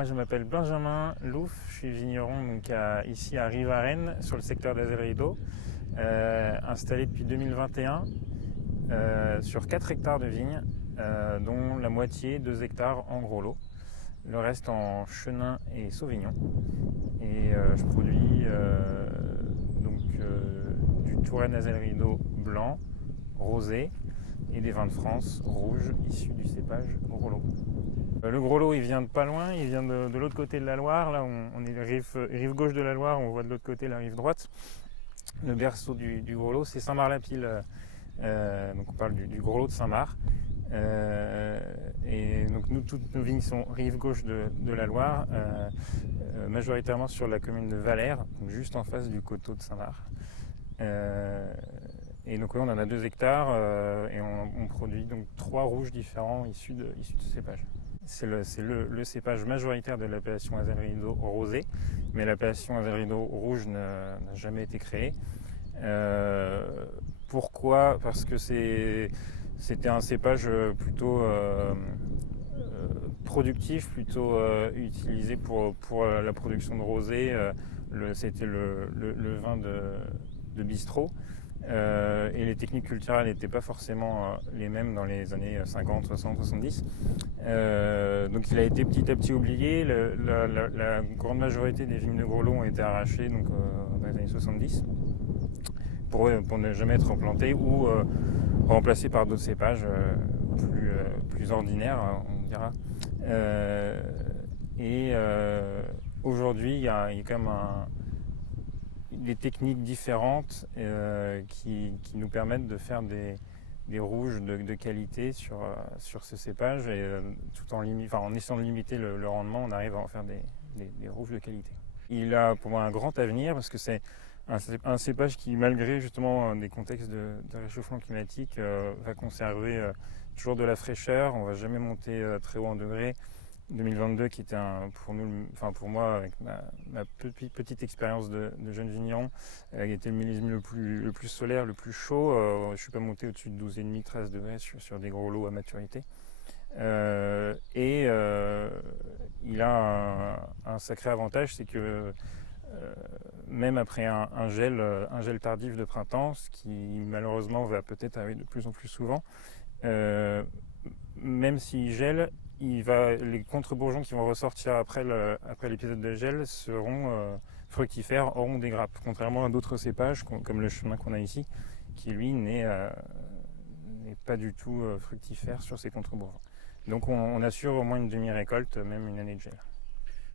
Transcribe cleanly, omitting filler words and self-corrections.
moi je m'appelle Benjamin Louf, je suis vigneron donc ici à Rivarennes sur le secteur d'Azevedo, installé depuis 2021 sur 4 hectares de vignes, dont la moitié, 2 hectares en gros lot, le reste en chenin et sauvignon. Et je produis du Touraine Azevedo blanc, rosé et des vins de France rouges issus du cépage gros lot. Le gros lot, il vient de pas loin, il vient de l'autre côté de la Loire. Là, on est rive gauche de la Loire, on voit de l'autre côté la rive droite. Le berceau du gros lot, c'est Saint-Marc-la-Pile. Donc on parle du gros lot de Saint-Marc. Et donc nous, toutes nos vignes sont rive gauche de la Loire, majoritairement sur la commune de Valère, donc juste en face du coteau de Saint-Marc. Et donc oui, on en a 2 hectares et on produit donc 3 rouges différents issus de ce cépage. C'est le cépage majoritaire de l'appellation Azevedo rosé, mais l'appellation Azevedo rouge n'a jamais été créée. Pourquoi ? Parce que c'était un cépage plutôt productif, plutôt utilisé pour la production de rosé. C'était le vin de bistrot. Et les techniques culturelles n'étaient pas forcément les mêmes dans les années 50, 60, 70. Donc il a été petit à petit oublié. La grande majorité des vignes de gros lot ont été arrachées donc, dans les années 70 pour ne jamais être replantés ou remplacés par d'autres cépages plus ordinaires, on dira. Aujourd'hui, il y a quand même des techniques différentes qui nous permettent de faire des rouges de qualité sur ce cépage et tout en essayant de limiter le rendement, on arrive à en faire des rouges de qualité. Il a pour moi un grand avenir parce que c'est un cépage qui, malgré justement des contextes de réchauffement climatique, va conserver toujours de la fraîcheur. On ne va jamais monter très haut en degrés. 2022 qui était pour moi avec ma petite expérience de jeune vigneron, qui était le millésime le plus solaire, le plus chaud. Je ne suis pas monté au-dessus de 12,5, 13 degrés sur des gros lots à maturité. Il a un sacré avantage, c'est que même après un gel tardif de printemps, ce qui malheureusement va peut-être arriver de plus en plus souvent, même s'il gèle, les contre-bourgeons qui vont ressortir après l'épisode de gel seront fructifères, auront des grappes, contrairement à d'autres cépages comme le chenin qu'on a ici, qui lui n'est pas du tout fructifère sur ses contre-bourgeons. Donc on assure au moins une demi-récolte, même une année de gel.